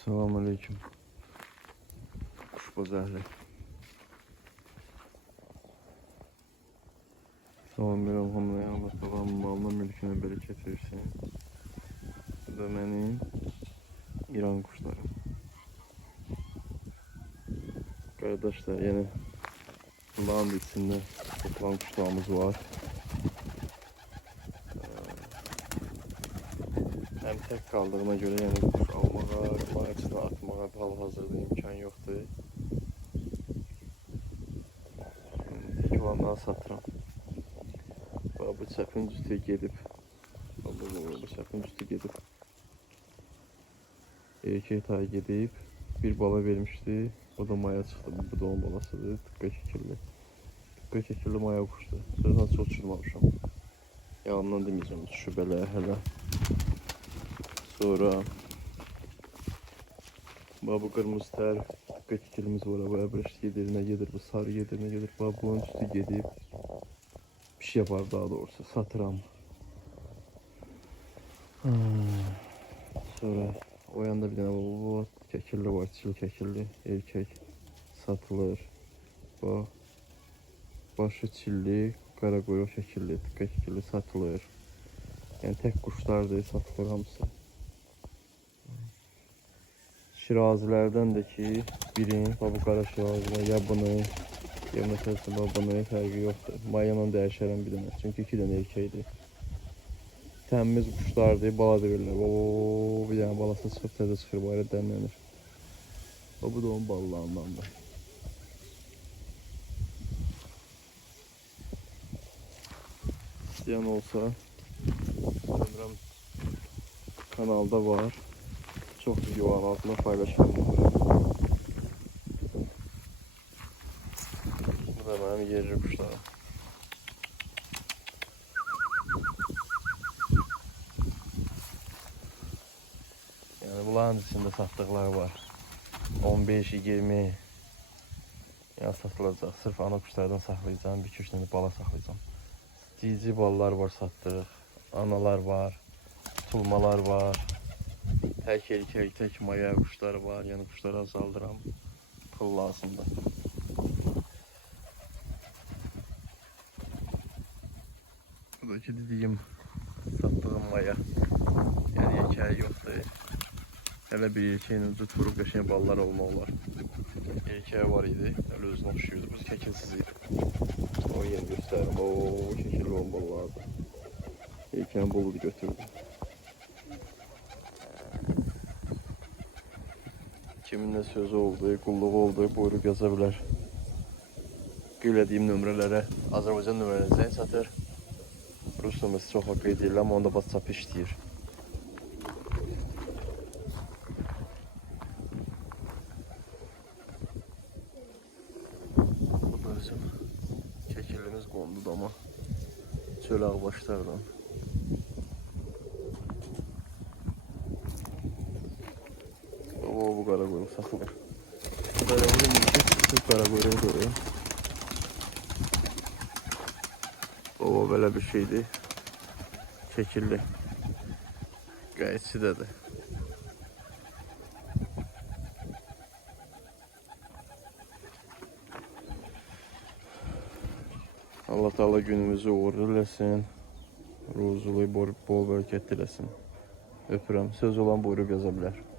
Selamünaleyküm. Kuş əhli. Salam verirəm hamıya. Allah babamın malına, mülkünə bərəkət versin. Bu da mənim İran kuşları. Kardeşler yine Kulağın içinde toplam kuşlarımız var. Ee, Hem tek kaldığıma göre yani kuş almağa, Tek olanları satıram. Bax, Bu çəpin üstü gedib. Bax, Bu, bu, bu çəpin üstü gedib. Erkek tay gedib. Bir bala vermişdi. O da maya çıxdı. Bu, bu da onun balasıdır. Tıqqa şəkilli. Tıqqa şəkilli maya quşdu. Sözdən çox uçurmamışam. Yalandan demeyeceğim. Şu belə hələ. Sonra Bax bu qırmızı tər tıqqa şəkilimiz var. Bu əbrəş yedirinə gedir. Bu sarı yedirinə gedir. Bax bunun üstü gedib. Bir şey yapar daha doğrusu. Satıram. Hmm. Sonra o yanda bir tane bu, bu kekilli var. Çil kekilli. Erkek. Satılır. Bu. Başı çilli. Qara qoyuq şəkilli. Tıqqa şəkilli satılır. Yəni tək quşlardır, satılır hamısı. Şirazilərdən də ki, birin, bax bu qara şirazilər, ya bunu, ya məsələn, bax bunun fərqi yoxdur. Mayla dəyişərəm bir dənə, çünki iki dənə erkəkdir. Təmiz quşlardır, bala verirlər. Oo, bir dənə balası çıxıb təzə çıxır, bayra dəmlənir. Bax bu da onun balalarındandır. İsteyen olsa sanırım kanalda var. Çok video var altına. Bu da benim yerli kuşlarım. Yani bunların içinde sattıklar var. 15, 20 ya satılacak. Sırf ana kuşlardan saklayacağım. Bir üç tane bala saklayacağım. Cici ballar var sattık. Analar var. Tulmalar var. Tek erkek, tek maya kuşları var. Yani kuşları azaldıram. Pul lazımdır. Buradaki dediğim sattığım maya. Yani erkeği yoktu. Hele bir erkeğin ucu turub qəşəng ballar olma olar. Erkeği var idi. Elə özünə oxşuyurdu. Bu kəkilsiz idi. O yeni göstərim. O şəkilli bombalardı. Erkeğin buludu götürdü. Kimin nə sözü oldu, qulluğu oldu, buyruq yaza bilər. Qeylədiyim nömrələrə Azərbaycan nömrələrə zəng çatır. Rus nömrəsi çox haqq edirlər, amma onda WhatsApp işləyir. Bu da bizim kekillimiz qondu dama. Çöl ağbaşlardan. O bu qara quyruq saxlar. Böyle vurayım ki bu qara quyruğu görüyor. O belə bir şeydir. Kekilli. Qayıtçıdadır. Allah Teala günümüzü uğurlu eləsin. Ruzulu bol, bol bərəkət diləsin. Söz olan buyruq yaza bilər.